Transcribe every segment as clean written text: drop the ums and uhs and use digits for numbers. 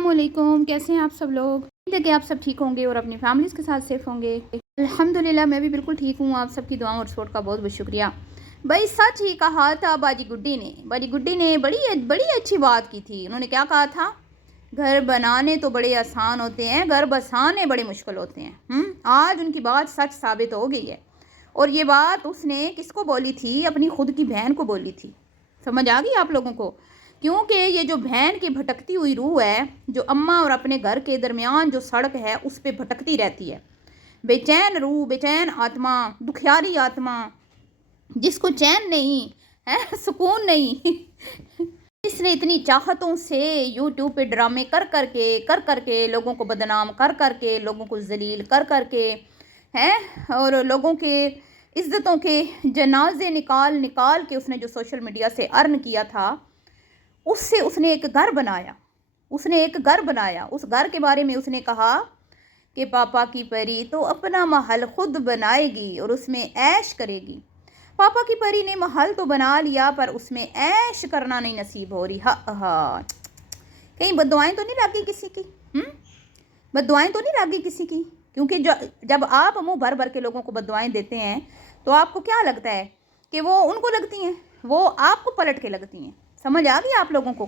अस्सलाम वालेकुम, कैसे हैं आप सब लोग। उम्मीद है कि आप सब ठीक होंगे और अपनी फैमिलीज़ के साथ सेफ होंगे। अल्हम्दुलिल्लाह मैं भी बिल्कुल ठीक हूँ। आप सबकी दुआओं और सपोर्ट का बहुत बहुत शुक्रिया। भाई सच ही कहा था बाजी गुड्डी ने बड़ी बड़ी अच्छी बात की थी। उन्होंने क्या कहा था, घर बनाने तो बड़े आसान होते हैं, घर बसाने बड़े मुश्किल होते हैं। आज उनकी बात सच साबित हो गई है। और ये बात उसने किसको बोली थी? अपनी खुद की बहन को बोली थी। समझ आ गई आप लोगों को? क्योंकि ये जो बहन की भटकती हुई रूह है, जो अम्मा और अपने घर के दरमियान जो सड़क है उस पे भटकती रहती है, बेचैन रूह, बेचैन आत्मा, दुखियारी आत्मा, जिसको चैन नहीं है, सुकून नहीं इसने इतनी चाहतों से यूट्यूब पे ड्रामे कर करके लोगों को बदनाम कर करके, लोगों को जलील कर करके हैं, और लोगों के इज्जतों के जनाजे निकाल के उसने जो सोशल मीडिया से अर्न किया था, उससे उसने एक घर बनाया। उस घर के बारे में उसने कहा कि पापा की परी तो अपना महल खुद बनाएगी और उसमें ऐश करेगी। पापा की परी ने महल तो बना लिया पर उसमें ऐश करना नहीं नसीब हो रही। हा कहीं बददुआएं तो नहीं लगी किसी की? बददुआएं तो नहीं लगी किसी की? क्योंकि जब आप मुंह भर भर के लोगों को बददुआएं देते हैं तो आपको क्या लगता है कि वो उनको लगती हैं, वो आपको पलट के लगती हैं। समझ आ गई आप लोगों को?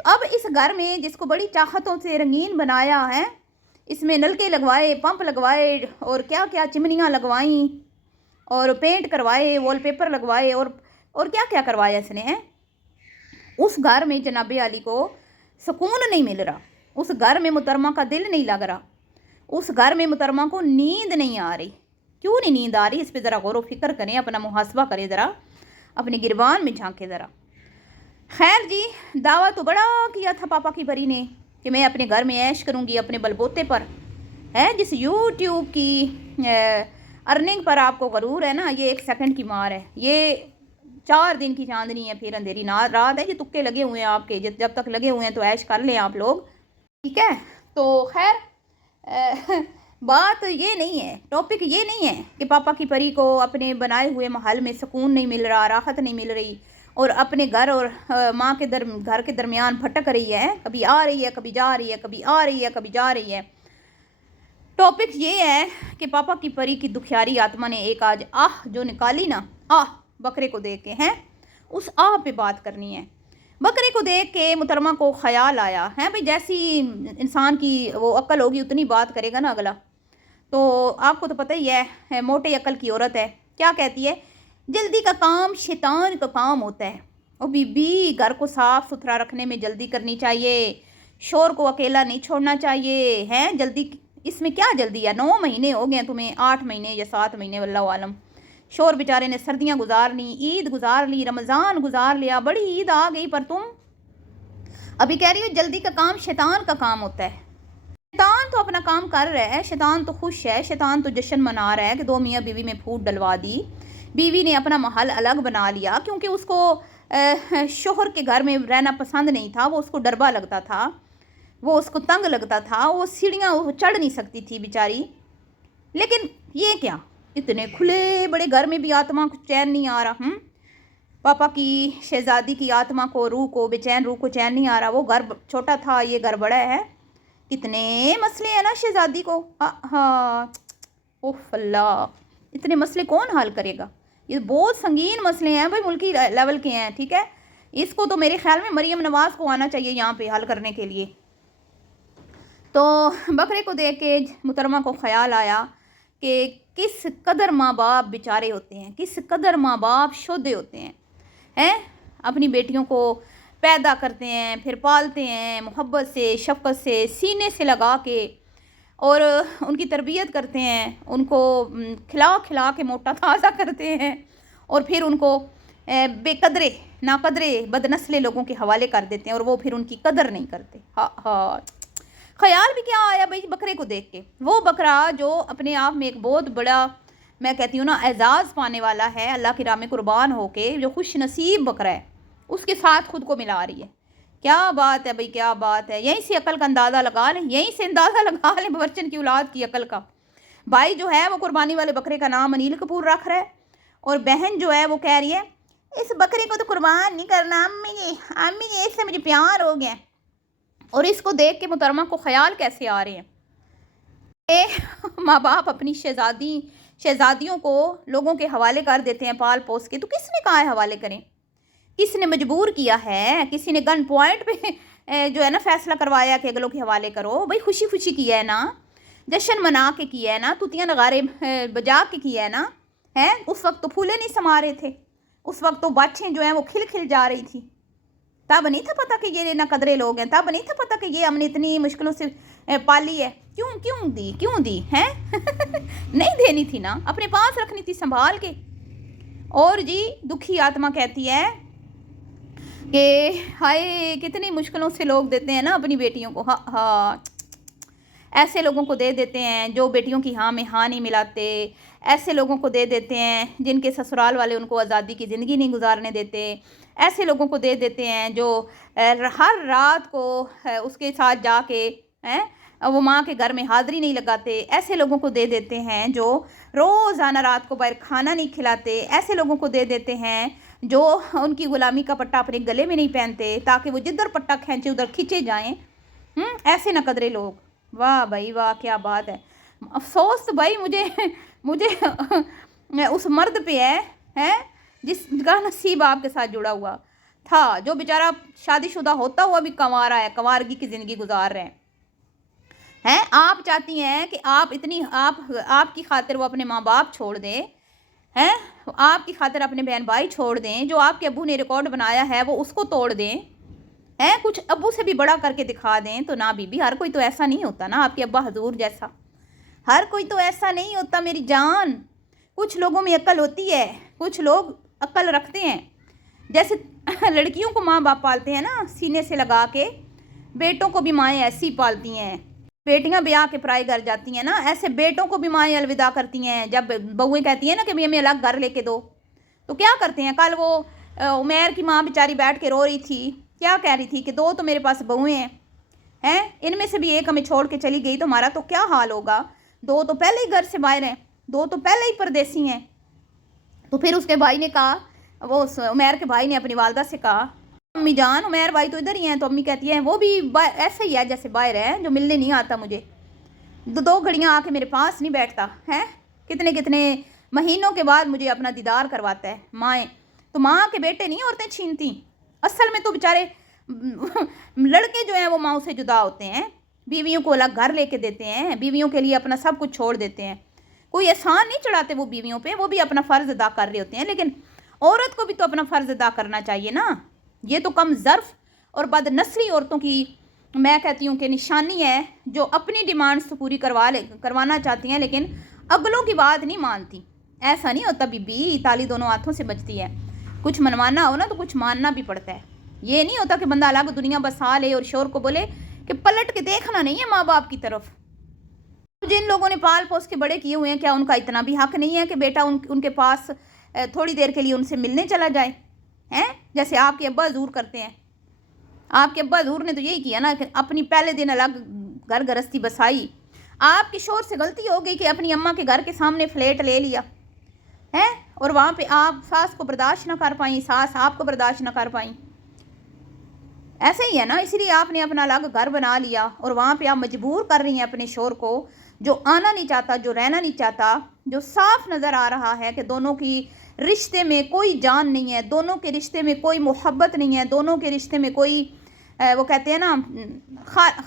तो अब इस घर में जिसको बड़ी चाहतों से रंगीन बनाया है, इसमें नलके लगवाए, पंप लगवाए और क्या क्या चिमनियाँ लगवाई और पेंट करवाए, वॉलपेपर लगवाए और क्या क्या करवाया इसने है। उस घर में जनाबे आली को सुकून नहीं मिल रहा। उस घर में मुहतरमा का दिल नहीं लग रहा। उस घर में मुहतरमा को नींद नहीं आ रही। क्यों नहीं नींद आ रही? इस पर ज़रा गौर व फिक्र करें, अपना मुहासबा करें, ज़रा अपने गिरबान में झांके ज़रा। खैर जी, दावा तो बड़ा किया था पापा की परी ने कि मैं अपने घर में ऐश करूंगी अपने बलबोते पर, है जिस यूट्यूब की अर्निंग पर आपको गरूर है ना, ये 1 सेकंड की मार है, ये 4 दिन की चांदनी है, फिर अंधेरी रात है। ये तुक्के लगे हुए हैं आपके, जब तक लगे हुए हैं तो ऐश कर लें आप लोग, ठीक है। तो खैर बात ये नहीं है, टॉपिक ये नहीं है कि पापा की परी को अपने बनाए हुए महल में सुकून नहीं मिल रहा, राहत नहीं मिल रही और अपने घर और माँ के घर के दरमियान भटक रही है, कभी आ रही है कभी जा रही है, कभी आ रही है कभी जा रही है। टॉपिक ये है कि पापा की परी की दुखियारी आत्मा ने एक आज आह जो निकाली ना, आह बकरे को देख के, हैं उस आह पे बात करनी है। बकरे को देख के मुहतरमा को ख्याल आया है, भाई जैसी इंसान की वो अक्ल होगी उतनी बात करेगा ना अगला। तो आपको तो पता ही है मोटे अक्ल की औरत है, क्या कहती है, जल्दी का काम शैतान का काम होता है। और बीबी घर को साफ़ सुथरा रखने में जल्दी करनी चाहिए, शोर को अकेला नहीं छोड़ना चाहिए, हैं जल्दी इसमें क्या जल्दी है? 9 महीने हो गए तुम्हें, 8 महीने या 7 महीने, वल्लाहु आलम। शोर बेचारे ने सर्दियाँ गुजार ली, ईद गुजार ली, रमज़ान गुजार लिया, बड़ी ईद आ गई, पर तुम अभी कह रही हो जल्दी का काम शैतान का काम होता है। शैतान तो अपना काम कर रहा है, शैतान तो खुश है, शैतान तो जश्न मना रहा है कि 2 मियाँ बीवी में फूट डलवा दी। बीवी ने अपना महल अलग बना लिया क्योंकि उसको शोहर के घर में रहना पसंद नहीं था, वो उसको डरबा लगता था, वो उसको तंग लगता था, वो सीढ़ियाँ चढ़ नहीं सकती थी बेचारी। लेकिन ये क्या, इतने खुले बड़े घर में भी आत्मा को चैन नहीं आ रहा। पापा की शहजादी की आत्मा को, रूह को, बेचैन रूह को चैन नहीं आ रहा। वो घर छोटा था, ये घर बड़ा है। कितने मसले हैं ना शहजादी को। हाँ ओह अल्लाह, इतने मसले कौन हल करेगा? ये बहुत संगीन मसले हैं भाई, मुल्की लेवल के हैं, ठीक है। इसको तो मेरे ख्याल में मरियम नवाज़ को आना चाहिए यहाँ पे हल करने के लिए। तो बकरे को देख के मुहतरमा को ख्याल आया कि किस कदर माँ बाप बेचारे होते हैं, किस कदर माँ बाप शोधे होते हैं अपनी बेटियों को पैदा करते हैं, फिर पालते हैं मोहब्बत से, शफ़क़त से, सीने से लगा के, और उनकी तरबियत करते हैं, उनको खिला के मोटा ताज़ा करते हैं, और फिर उनको बेकदरे नाकदरे बदनस्ले लोगों के हवाले कर देते हैं और वो फिर उनकी कदर नहीं करते। हाँ ख्याल भी क्या आया भाई बकरे को देख के। वो बकरा जो अपने आप में एक बहुत बड़ा, मैं कहती हूँ ना, एजाज़ पाने वाला है, अल्लाह की राह में कुर्बान होके, जो खुश नसीब बकरा है, उसके साथ खुद को मिला रही है। क्या बात है भाई, क्या बात है। यहीं से अकल का अंदाज़ा लगा लें, यहीं से अंदाज़ा लगा लें बच्चन की औलाद की अकल का। भाई जो है वो कुर्बानी वाले बकरे का नाम अनिल कपूर रख रहा है, और बहन जो है वो कह रही है इस बकरे को तो कुर्बान नहीं करना अम्मी जी, इससे मुझे प्यार हो गया। اور اس کو دیکھ کے محترمہ کو خیال کیسے آ رہے ہیں کہ ماں باپ اپنی شہزادیوں کو لوگوں کے حوالے کر دیتے ہیں پال پوس کے. تو کس نے کہا ہے حوالے کریں؟ کس نے مجبور کیا ہے؟ کسی نے گن پوائنٹ پہ جو ہے نا فیصلہ کروایا کہ اگلوں کے حوالے کرو؟ بھائی خوشی خوشی کیا ہے نا، جشن منا کے کیا ہے نا، توتیاں نغارے بجا کے کیا ہے نا. اس وقت تو پھولے نہیں سما رہے تھے، اس وقت تو بچیں جو ہیں وہ کھل کھل جا رہی تھی. تب نہیں تھا پتہ کہ یہ نہ قدرے لوگ ہیں، تب نہیں تھا پتہ کہ یہ ہم نے اتنی مشکلوں سے پالی ہے. کیوں دی ہیں نہیں دینی تھی نا، اپنے پاس رکھنی تھی سنبھال کے. اور جی دکھی آتما کہتی ہے کہ ہائے کتنی مشکلوں سے لوگ دیتے ہیں نا اپنی بیٹیوں کو. ہاں ایسے لوگوں کو دے دیتے ہیں جو بیٹیوں کی ہاں میں ہاں نہیں ملاتے، ایسے لوگوں کو دے دیتے ہیں جن کے سسرال والے ان کو آزادی کی زندگی نہیں گزارنے دیتے، ایسے لوگوں کو دے دیتے ہیں جو ہر رات کو اس کے ساتھ جا کے وہ ماں کے گھر میں حاضری نہیں لگاتے، ایسے لوگوں کو دے دیتے ہیں جو روزانہ رات کو باہر کھانا نہیں کھلاتے، ایسے لوگوں کو دے دیتے ہیں جو ان کی غلامی کا پٹا اپنے گلے میں نہیں پہنتے تاکہ وہ جدھر پٹا کھینچے ادھر کھینچے جائیں. ایسے نہ قدرے لوگ. واہ بھائی واہ، کیا بات ہے. افسوس تو بھائی مجھے اس مرد پہ ہے جس کا نصیب آپ کے ساتھ جڑا ہوا تھا، جو بیچارہ شادی شدہ ہوتا ہوا بھی کنوارا ہے، کنوارگی کی زندگی گزار رہے ہیں. آپ چاہتی ہیں کہ آپ کی خاطر وہ اپنے ماں باپ چھوڑ دیں، آپ کی خاطر اپنے بہن بھائی چھوڑ دیں، جو آپ کے ابو نے ریکارڈ بنایا ہے وہ اس کو توڑ دیں، کچھ ابو سے بھی بڑا کر کے دکھا دیں. تو نہ بی ہر کوئی تو ایسا نہیں ہوتا نا، آپ کے ابا حضور جیسا ہر کوئی تو ایسا نہیں ہوتا میری جان. کچھ لوگوں میں عقل ہوتی ہے، کچھ لوگ عقل رکھتے ہیں. جیسے لڑکیوں کو ماں باپ پالتے ہیں نا سینے سے لگا کے، بیٹوں کو بھی مائیں ایسی پالتی ہیں. بیٹیاں بیاہ کے پرائے گھر جاتی ہیں نا، ایسے بیٹوں کو بھی مائیں الوداع کرتی ہیں. جب بہویں کہتی ہیں نا کہ ہمیں الگ گھر لے کے دو، تو کیا کرتے ہیں؟ کل وہ عمیر کی ماں بیچاری بیٹھ کے رو رہی تھی، کیا کہہ رہی تھی کہ 2 تو میرے پاس بہویں ہیں، ان میں سے بھی ایک ہمیں چھوڑ کے چلی گئی تو ہمارا تو کیا حال ہوگا. 2 تو پہلے ہی گھر سے باہر ہیں، 2 تو پہلے ہی پردیسی ہیں. تو پھر اس کے بھائی نے کہا، وہ عمیر کے بھائی نے اپنی والدہ سے کہا امی جان عمیر بھائی تو ادھر ہی ہیں. تو امی کہتی ہیں وہ بھی ایسے ہی ہے جیسے باہر ہے، جو ملنے نہیں آتا مجھے، 2 گھڑیاں آ کے میرے پاس نہیں بیٹھتا ہے، کتنے مہینوں کے بعد مجھے اپنا دیدار کرواتا ہے. مائیں تو ماں کے بیٹے نہیں عورتیں چھینتی، اصل میں تو بیچارے لڑکے جو ہیں وہ ماں سے جدا ہوتے ہیں، بیویوں کو الگ گھر لے کے دیتے ہیں، بیویوں کے لیے اپنا سب کچھ چھوڑ دیتے ہیں. کوئی احسان نہیں چڑھاتے وہ بیویوں پہ، وہ بھی اپنا فرض ادا کر رہے ہوتے ہیں. لیکن عورت کو بھی تو اپنا فرض ادا کرنا چاہیے نا. یہ تو کم ظرف اور بد نسلی عورتوں کی میں کہتی ہوں کہ نشانی ہے، جو اپنی ڈیمانڈز تو پوری کروانا چاہتی ہیں لیکن اگلوں کی بات نہیں مانتی. ایسا نہیں ہوتا بی تالی دونوں ہاتھوں سے بجتی ہے. کچھ منوانا ہو نا تو کچھ ماننا بھی پڑتا ہے. یہ نہیں ہوتا کہ بندہ الگ دنیا بسا لے اور شور کو بولے کہ پلٹ کے دیکھنا نہیں ہے ماں باپ کی طرف. جن لوگوں نے پال پوس کے بڑے کیے ہوئے ہیں، کیا ان کا اتنا بھی حق نہیں ہے کہ بیٹا ان کے پاس تھوڑی دیر کے لیے ان سے ملنے چلا جائے؟ جیسے آپ کے ابا حضور کرتے ہیں. آپ کے ابا حضور نے تو یہی کیا نا کہ اپنی پہلے دن الگ گھر گرستی بسائی. آپ کے شور سے غلطی ہو گئی کہ اپنی اماں کے گھر کے سامنے فلیٹ لے لیا اور وہاں پہ آپ ساس کو برداشت نہ کر پائیں، ساس آپ کو برداشت نہ کر پائیں. ایسے ہی ہے نا، اس لیے آپ نے اپنا الگ گھر بنا لیا اور وہاں پہ آپ مجبور کر رہی ہیں اپنے شور کو، جو آنا نہیں چاہتا، جو رہنا نہیں چاہتا، جو صاف نظر آ رہا ہے کہ دونوں کی رشتے میں کوئی جان نہیں ہے، دونوں کے رشتے میں کوئی محبت نہیں ہے، دونوں کے رشتے میں کوئی وہ کہتے ہیں نا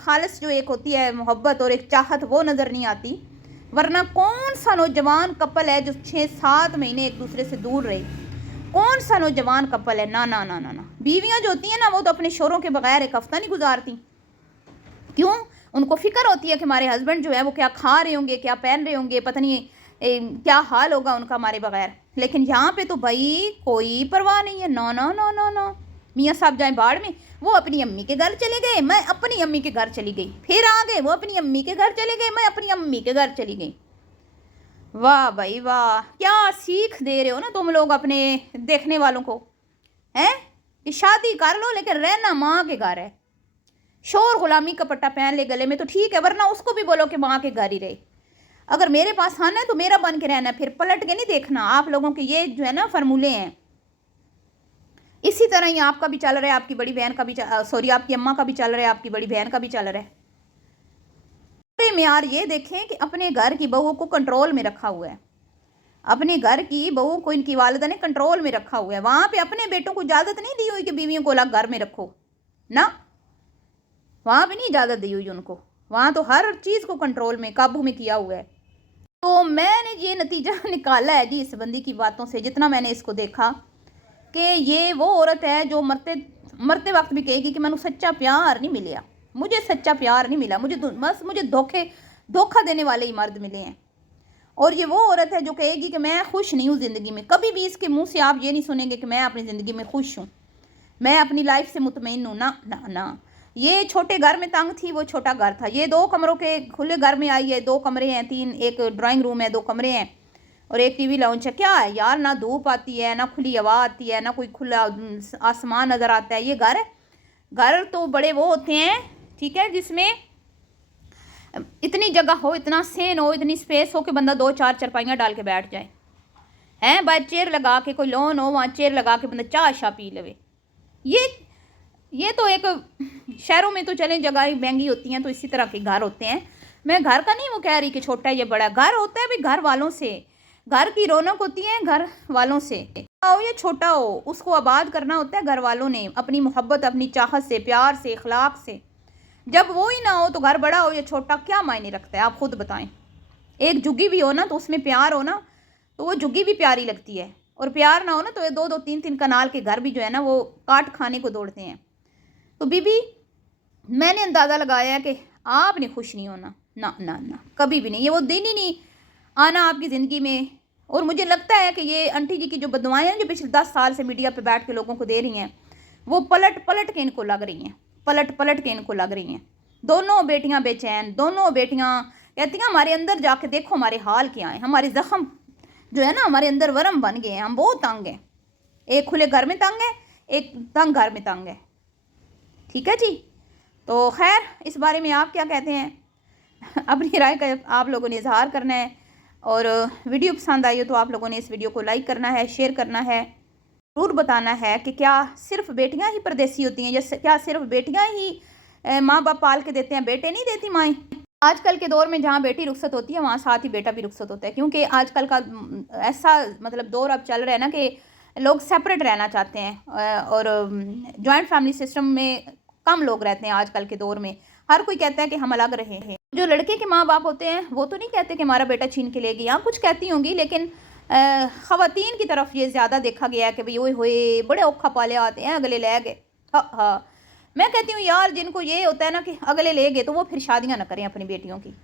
خالص جو ایک ہوتی ہے محبت اور ایک چاہت، وہ نظر نہیں آتی. ورنہ کون سا نوجوان کپل ہے جو 6-7 مہینے ایک دوسرے سے دور رہے؟ کون سا نوجوان کپل ہے؟ نا نا نا نا نا. بیویاں جو ہوتی ہیں نا وہ تو اپنے شوہروں کے بغیر ایک ہفتہ نہیں گزارتی. کیوں؟ ان کو فکر ہوتی ہے کہ ہمارے ہسبینڈ جو ہے وہ کیا کھا رہے ہوں گے، کیا پہن رہے ہوں گے، پتہ نہیں کیا حال ہوگا ان کا ہمارے بغیر. لیکن یہاں پہ تو بھائی کوئی پرواہ نہیں ہے. نا نا نا نا نا. میاں صاحب جائیں باڑ میں، وہ اپنی امی کے گھر چلے گئے، میں اپنی امی کے گھر چلی گئی. پھر آ گئے، وہ اپنی امی کے گھر چلے گئے، میں اپنی امی کے گھر چلی گئی. واہ بھائی واہ، کیا سیکھ دے رہے ہو نا تم لوگ اپنے دیکھنے والوں کو. یہ شادی کر لو لیکن رہنا ماں کے گھر ہے. شور غلامی کا پٹا پہن لے گلے میں تو ٹھیک ہے، ورنہ اس کو بھی بولو کہ ماں کے گھر ہی رہے. اگر میرے پاس آنا ہے تو میرا بن کے رہنا ہے، پھر پلٹ کے نہیں دیکھنا. آپ لوگوں کے یہ جو ہے نا فرمولے ہیں، इसी तरह ही आपका भी चल रहा है, आपकी बड़ी बहन का भी सॉरी आपकी अम्मा का भी चल रहा है, आपकी बड़ी बहन का भी चल रहा है। मेयार ये देखें कि अपने घर की बहू को कंट्रोल में रखा हुआ है, अपने घर की बहू को इनकी वालिदा ने कंट्रोल में रखा हुआ है। वहाँ पे अपने बेटों को इजाज़त नहीं दी हुई कि बीवियों को अलग घर में रखो ना, वहाँ पे नहीं इजाज़त दी हुई उनको, वहाँ तो हर चीज़ को कंट्रोल में काबू में किया हुआ है। तो मैंने ये नतीजा निकाला है जी इस बंदी की बातों से, जितना मैंने इसको देखा, कि ये वो औरत है जो मरते वक्त भी कहेगी कि मैंने सच्चा प्यार नहीं मिला, मुझे सच्चा प्यार नहीं मिला, मुझे धोखा देने वाले ही मर्द मिले हैं। और ये वो औरत है जो कहेगी कि मैं खुश नहीं हूँ ज़िंदगी में। कभी भी इसके मुंह से आप ये नहीं सुनेंगे कि मैं अपनी ज़िंदगी में खुश हूँ, मैं अपनी लाइफ से मुतमईन हूँ, ना ना ना। ये छोटे घर में तंग थी, वो छोटा घर था, ये 2 कमरों के खुले घर में आई है। 2 कमरे हैं, 3, एक ड्राइंग रूम है, 2 कमरे हैं और एक टीवी लाउंज है। क्या है यार, ना धूप आती है, ना खुली हवा आती है, ना कोई खुला आसमान नज़र आता है। ये घर तो बड़े वो होते हैं, ठीक है, जिसमें इतनी जगह हो, इतना सेन हो, इतनी स्पेस हो कि बंदा 2-4 चारपाइयाँ डाल के बैठ जाए, हैं, बाय चेयर लगा के, कोई लॉन हो वहाँ चेयर लगा के बंदा चाय शाह पी लेवे। ये तो एक शहरों में तो चलें जगह महंगी होती हैं तो इसी तरह के घर होते हैं। मैं घर का नहीं वो कह रही कि छोटा है ये बड़ा, घर होता है भाई घर वालों से, घर की रौनक होती है घर वालों से, हो या छोटा हो उसको आबाद करना होता है घर वालों ने, अपनी मोहब्बत, अपनी चाहत से, प्यार से, इखलाक से। जब वो ही ना हो तो घर बड़ा हो या छोटा क्या मायने रखता है, आप खुद बताएं। एक झुग्गी भी हो ना तो उसमें प्यार हो ना तो वो झुग्गी भी प्यारी लगती है, और प्यार ना हो ना तो ये 2-2, 3-3 कनाल के घर भी जो है ना वो काट खाने को दौड़ते हैं। तो बीबी मैंने अंदाज़ा लगाया है कि आपने खुश नहीं होना, ना ना ना, कभी भी नहीं। ये वो दिन ही नहीं आना आपकी ज़िंदगी में। और मुझे लगता है कि ये आंटी जी की जो बददुआएं हैं जो पिछले 10 साल से मीडिया पे बैठ के लोगों को दे रही हैं, वो पलट पलट के इनको लग रही हैं, पलट पलट के इनको लग रही हैं। दोनों बेटियां बेचैन, दोनों बेटियां कहती हैं हमारे अंदर जाके देखो हमारे हाल क्या है, हमारे ज़ख्म जो है ना हमारे अंदर वरम बन गए हैं, हम बहुत तंग हैं। एक खुले घर में तंग है, एक तंग घर में तंग है। ठीक है जी, तो खैर इस बारे में आप क्या कहते हैं अपनी राय का आप लोगों ने इजहार करना है। और वीडियो पसंद आई हो तो आप लोगों ने इस वीडियो को लाइक करना है, शेयर करना है, ज़रूर बताना है कि क्या सिर्फ बेटियां ही परदेसी होती हैं, या क्या सिर्फ बेटियां ही माँ बाप पाल के देते हैं, बेटे नहीं देती माएँ। आजकल के दौर में जहाँ बेटी रुखसत होती है वहाँ साथ ही बेटा भी रुखसत होता है, क्योंकि आजकल का ऐसा मतलब दौर अब चल रहा है ना कि लोग सेपरेट रहना चाहते हैं, और जॉइंट फैमिली सिस्टम में कम लोग रहते हैं आजकल के दौर में। हर कोई कहता है कि हम अलग रहे हैं। जो लड़के के माँ बाप होते हैं वो तो नहीं कहते कि हमारा बेटा छीन के लेगी, हाँ कुछ कहती होंगी, लेकिन ख़वातीन की तरफ ये ज़्यादा देखा गया है कि भाई ओए होए बड़े औखा पाले आते हैं, अगले ले गए। हाँ हाँ, मैं कहती हूँ यार जिनको ये होता है ना कि अगले ले गए तो वो फिर शादियाँ ना करें अपनी बेटियों की,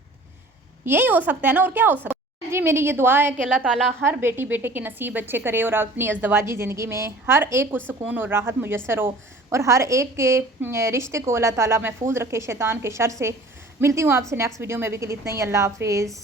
यही हो सकता है ना, और क्या हो सकता है। जी मेरी ये दुआ है कि अल्लाह ताला हर बेटी बेटे के नसीब अच्छे करे और अपनी अज़दवाजी ज़िंदगी में हर एक को सुकून और राहत मुयस्सर हो, और हर एक के रिश्ते को अल्लाह ताला महफूज रखे शैतान के शर से। मिलती हूँ आपसे नेक्स्ट वीडियो में, भी के लिए इतना ही। अल्लाह हाफिज़।